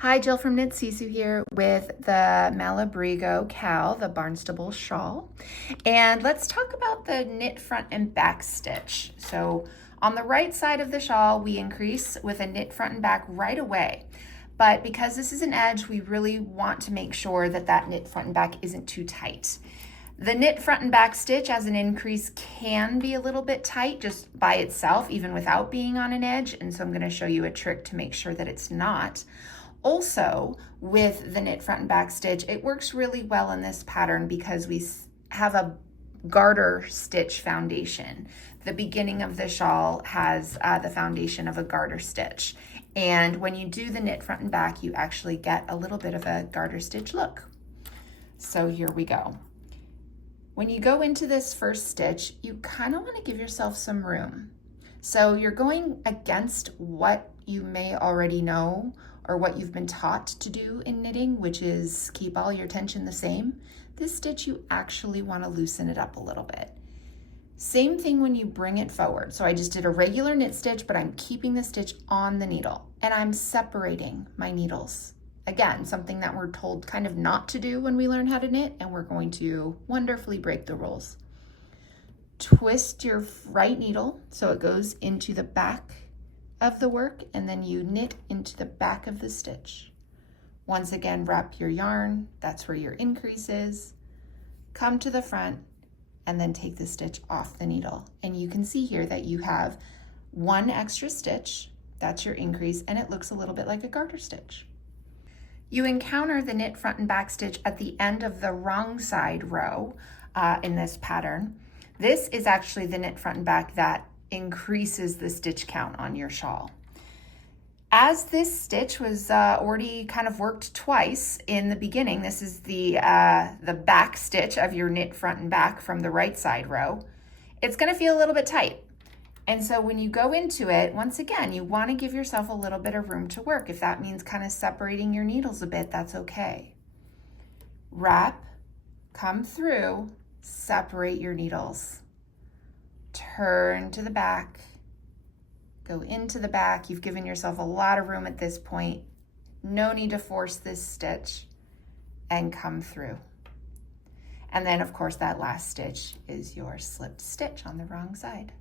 Hi, Jill from KnitSisu here with the malabrigo KAL, the Barnstable Shawl. And let's talk about the knit front and back stitch. So on the right side of the shawl, we increase with a knit front and back right away. But because this is an edge, we really want to make sure that that knit front and back isn't too tight. The knit front and back stitch as an increase can be a little bit tight just by itself, even without being on an edge. And so I'm going to show you a trick to make sure that it's not. Also, with the knit front and back stitch, it works really well in this pattern because we have a garter stitch foundation. The beginning of the shawl has the foundation of a garter stitch. And when you do the knit front and back, you actually get a little bit of a garter stitch look. So here we go. When you go into this first stitch, you kind of want to give yourself some room. So you're going against what you may already know or what you've been taught to do in knitting, which is keep all your tension the same. This stitch, you actually want to loosen it up a little bit. Same thing when you bring it forward. So I just did a regular knit stitch, but I'm keeping the stitch on the needle and I'm separating my needles. Again, something that we're told kind of not to do when we learn how to knit, and we're going to wonderfully break the rules. Twist your right needle so it goes into the back of the work, and then you knit into the back of the stitch. Once again, wrap your yarn, that's where your increase is. Come to the front and then take the stitch off the needle. And you can see here that you have one extra stitch, that's your increase, and it looks a little bit like a garter stitch. You encounter the knit front and back stitch at the end of the wrong side row in this pattern. This is actually the knit front and back that increases the stitch count on your shawl. As this stitch was already kind of worked twice in the beginning, this is the back stitch of your knit front and back from the right side row, it's gonna feel a little bit tight. And so when you go into it, once again, you wanna give yourself a little bit of room to work. If that means kind of separating your needles a bit, that's okay. Wrap, come through, separate your needles. Turn to the back, go into the back. You've given yourself a lot of room at this point. No need to force this stitch, and come through. And then of course that last stitch is your slipped stitch on the wrong side.